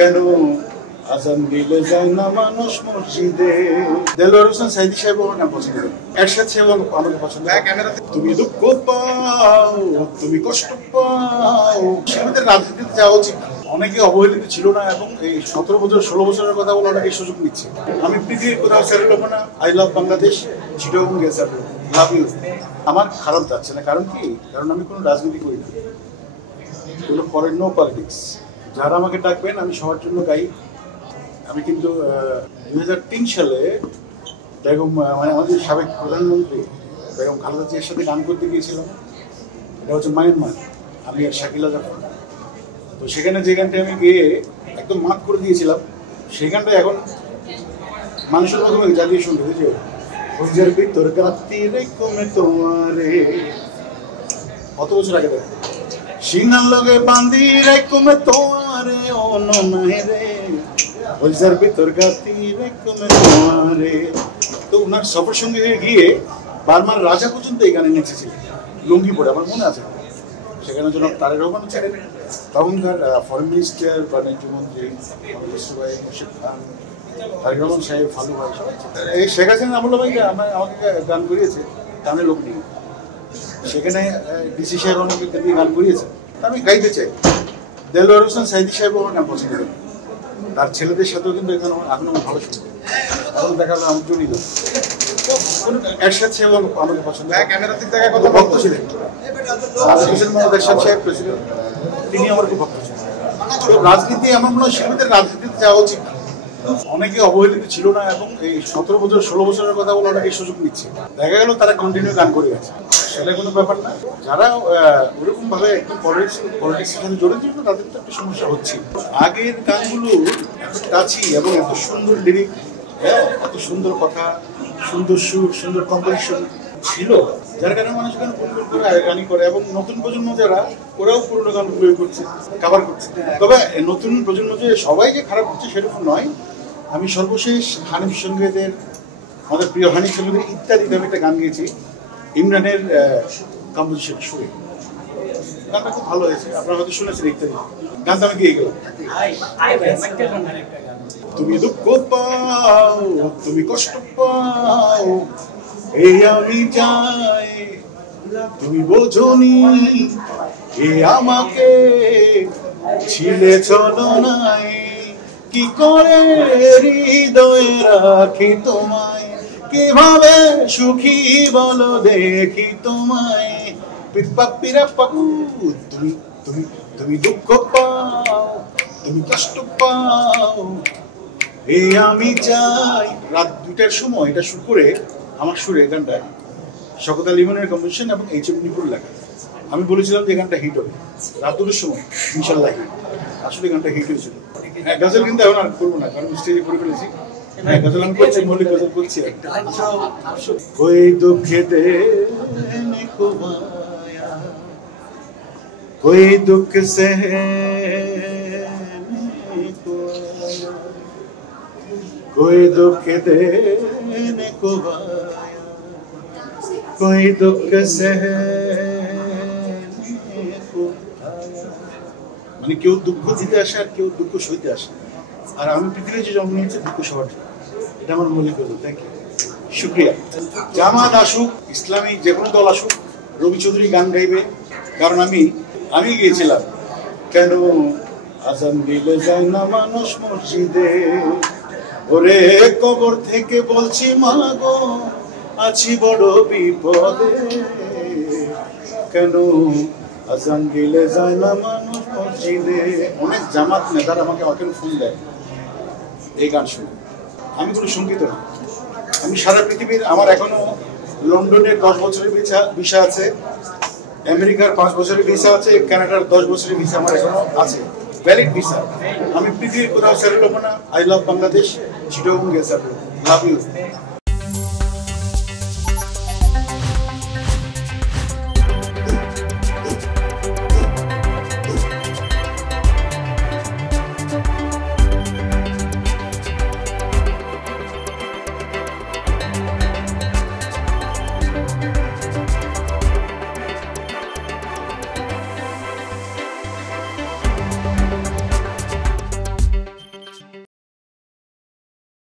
কেন আজান দিলে যায় না মানুষ মসজিদে। দেলোয়ার হোসেন সাইদি সাহেব আমার নাম পছন্দ করেন, এরশাদ সাহেব আমাকে পছন্দ। তুমি দুঃখ পাও, তুমি কষ্ট পাও, সেখানে রাজনীতিতে যাওয়া উচিত। অনেকে অবহেলিত ছিল না এবং এই 17 বছর 16 বছরের কথা বলে অনেকে সুযোগ নিচ্ছে। আমি পৃথিবীর কোথাও সেটেল হবো না। আই লাভ বাংলাদেশ, চিটাগং গেছে, লাভ ইউ। আমার খারাপ যাচ্ছে না, কারণ কি? কারণ আমি কোনো রাজনীতি করি না, কোনো ফরেন নো পলিটিক্স। যারা আমাকে ডাকবেন আমি সবার জন্য গাই। আমি কিন্তু 2003 সালে বেগম মানে আমাদের সাবেক প্রধানমন্ত্রী বেগম খালেদা জিয়ার সাথে গান করতে গিয়েছিলাম। এটা হচ্ছে মায়ানমার, আমি আর শাকিলা জাফর। তো সেখানে যে গানটা আমি গিয়ে একদম মাঠ করে দিয়েছিলাম, সেই গানটা এখন মানুষের মাধ্যমে জানিয়ে শুনতে যে হইজার ভিতর গাতি রে কমে তোমারে, কত বছর আগে দেখো, সিনার লগে বান্দি রে কমে তোমারে অননাই রে, হইজার ভিতর গাতি রে কমে তোমারে। তো ওনার সফর সঙ্গে গিয়ে বার্মার রাজা পর্যন্ত এই গানে নেচেছিল লুঙ্গি পরে, আমার মনে আছে। সেখানে জনাব তারেক রহমান ছিলেন, তখনকার ফরেন মিনিস্টার, বাণিজ্যমন্ত্রী মুর্শিদ খান, তারেক রহমান সাহেব, ফালু ভাই, এই শেখ হাসিনা আমল ভাই আমাকে গান করিয়েছে গানের লোক নিয়ে। সেখানে ডিসি সাহেব আমাকে গান করিয়েছে, আমি গাইতে চাই। দেলোয়ার হোসেন সাইদি সাহেব আমার গান পছন্দ করেন, তার ছেলেদের সাথেও কিন্তু এখন আমার ভালো শুনবে। এখন দেখা গেলো আমার জড়িত এরশাদ সাহেব আমাকে পছন্দ। ক্যামেরাতে দেখা কত ভক্ত ছিলেন এরশাদ সাহেব প্রেসিডেন্ট, তিনি আমার খুব ভক্ত ছিলেন। রাজনীতি আমার মনে হয় শিল্পীদের রাজনীতিতে যাওয়া উচিত। অনেকে অবহেলিত ছিল না এবং এই 17 বছর 16 বছরের কথা বলে অনেকে সুযোগ নিচ্ছে। দেখা গেল তারা কন্টিনিউ গান করে গেছে, সেটা কোনো ব্যাপার না। যারা ওরকম ভাবে একদম পলিটিক্সের সাথে জড়িত ছিল তাদের তো একটা সমস্যা হচ্ছে। আগের গানগুলো এত টাচি এবং এত সুন্দর লিরিক, এত সুন্দর কথা, সুন্দর সুর, সুন্দর কম্পোজিশন ছিল, যার কারণে মানুষ গান পরিবর্তন করে গানই করে। এবং নতুন প্রজন্ম যারা, ওরাও পুরোনো গানগুলো করছে, কাভার করছে। তবে নতুন প্রজন্ম যে সবাই যে খারাপ হচ্ছে সেরকম নয়। আমি সর্বশেষ হানিফ সঙ্গীতের, আমাদের প্রিয় হানিফ সঙ্গীতের ইত্যাদিতে আমি একটা গান গেয়েছি ইমরানের কম্পোজিশন সুরে। গানটা খুব ভালো হয়েছে, আপনারা হয়তো শুনেছেন ইত্যাদি। গানটা আমি গিয়ে গেলাম। তুমি দুঃখ পাও, তুমি কষ্ট পাও, এই আমি চাই, তুমি বোঝনি এ আমাকে ছিলে ছলনাই, কি করে হৃদয়ে রাখি তোমায়, কিভাবে সুখী বলো দেখি তোমায়। পিপাপিরা পাকু, তুমি তুমি তুমি দুঃখ পাও, তুমি কষ্ট পাও, এই আমি চাই। রাত 2টার সময় এটা শুরু করে আমার সুরে গানটা শওকত আলী ইমনের কম্পোজিশন এবং এইচ.এম. নিপুর লেখা। আমি বলেছিলাম যে গানটা হিট হবে রাত 2টার সময়, ইনশাল্লাহ হিট। আসলে গানটা হিট হয়েছিল। হ্যাঁ, গজল কিন্তু এখন আর করবো না, কারণ স্টেজে করে ফেলেছি। হ্যাঁ, গজল আমি করছি, মৌলিক গজল করছি। कोई दुख दे को माया, कोई दुख सहने को आया, कोई दुख देने को आया, कोई दुख सहने को आया। মানে কেউ দুঃখ দিতে আসে আর কেউ দুঃখ সইতে আসে। আর আমি পৃথিবীতে যে জন্ম নিয়েছি দুঃখ সবার, এটা আমার মৌলিক কথা। থ্যাংক ইউ, শুক্রিয়া। জামাত আসুক, ইসলামী যে কোনো দল আসুক, রবি চৌধুরী গান গাইবে। কারণ আমি গিয়েছিলাম, কেন আজান দিলে যায় না মানুষ মসজিদে, ওরে কবর থেকে বলছি মা গো আছি বড় বিপদে, কেন আজান দিলে যায় না মানুষ মসজিদে। অনেক জামাত নেতারা আমাকে ফোন দেয় এই গান শুনে। আমি কোনো সঙ্গীত না, আমি সারা পৃথিবীর, আমার এখনো লন্ডনের 10 বছরের ভিসা আছে, আমেরিকার 5 বছরের ভিসা আছে, কানাডার 10 বছরের ভিসা আমার এখনো আছে, ভ্যালিড ভিসা। আমি পৃথিবীর কোথাও সেটেল হবো না। আই লাভ বাংলাদেশ, চিটাগং গেছে, লাভ ইউ।